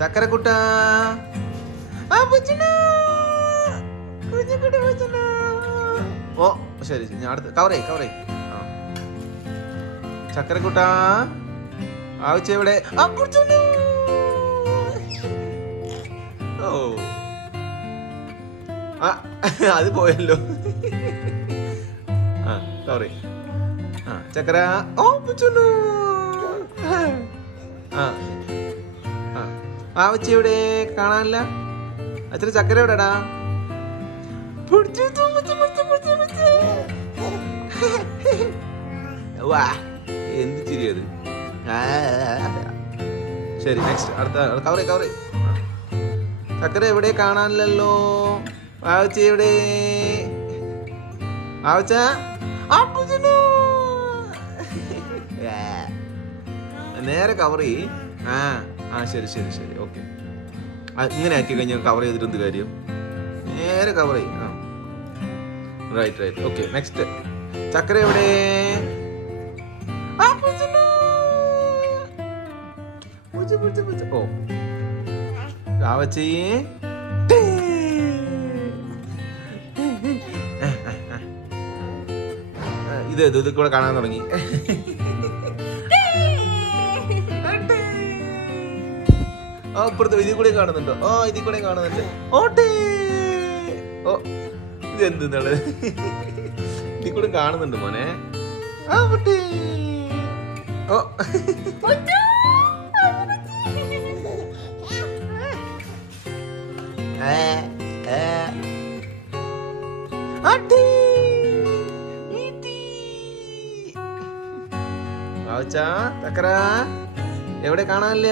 ചക്കരക്കുട്ട ഓ ശരി ശരി ഞാൻ അടുത്ത് കവറേ ആ ചക്കരക്കുട്ട ആവശ്യം എവിടെ ഓ ആ അത് പോയല്ലോ ആ സോറി ആ ചക്കര ഓ പുച്ചുന്നു ആ ആ ആവശ്യം എവിടെ കാണാനില്ല അച്ഛന് ചക്കര എവിടെടാ വാ എന്ത് ചിരിയത് ശരി നെക്സ്റ്റ് അടുത്ത കവറേ ചക്കര എവിടെ കാണാനില്ലല്ലോ ആവച്ച എവിടെ ആവച്ച നേരെ കവർ ചെയ് ആ ശരി ശരി ശരി ഓക്കെ ഇങ്ങനെ ആക്കി കഴിഞ്ഞാൽ കവർ ചെയ്തിട്ട് എന്ത് കാര്യം നേരെ കവർ ചെയ്യും ആ റൈറ്റ് ഓക്കെ നെക്സ്റ്റ് ചക്കര എവിടെ ഓ ആവച്ചേ ഇത് കൂടെ കാണാൻ തുടങ്ങി അപ്പുറത്ത് ഇതിൽ കൂടെ കാണുന്നുണ്ടോ ഇതിൽ കൂടെ കാണുന്നുണ്ട് ഓട്ടേ ഓ ഇതെന്താണ് ഇതിൽ കൂടെ കാണുന്നുണ്ട് മോനെ ഓ ചക്കര എവിടെ കാണാനില്ല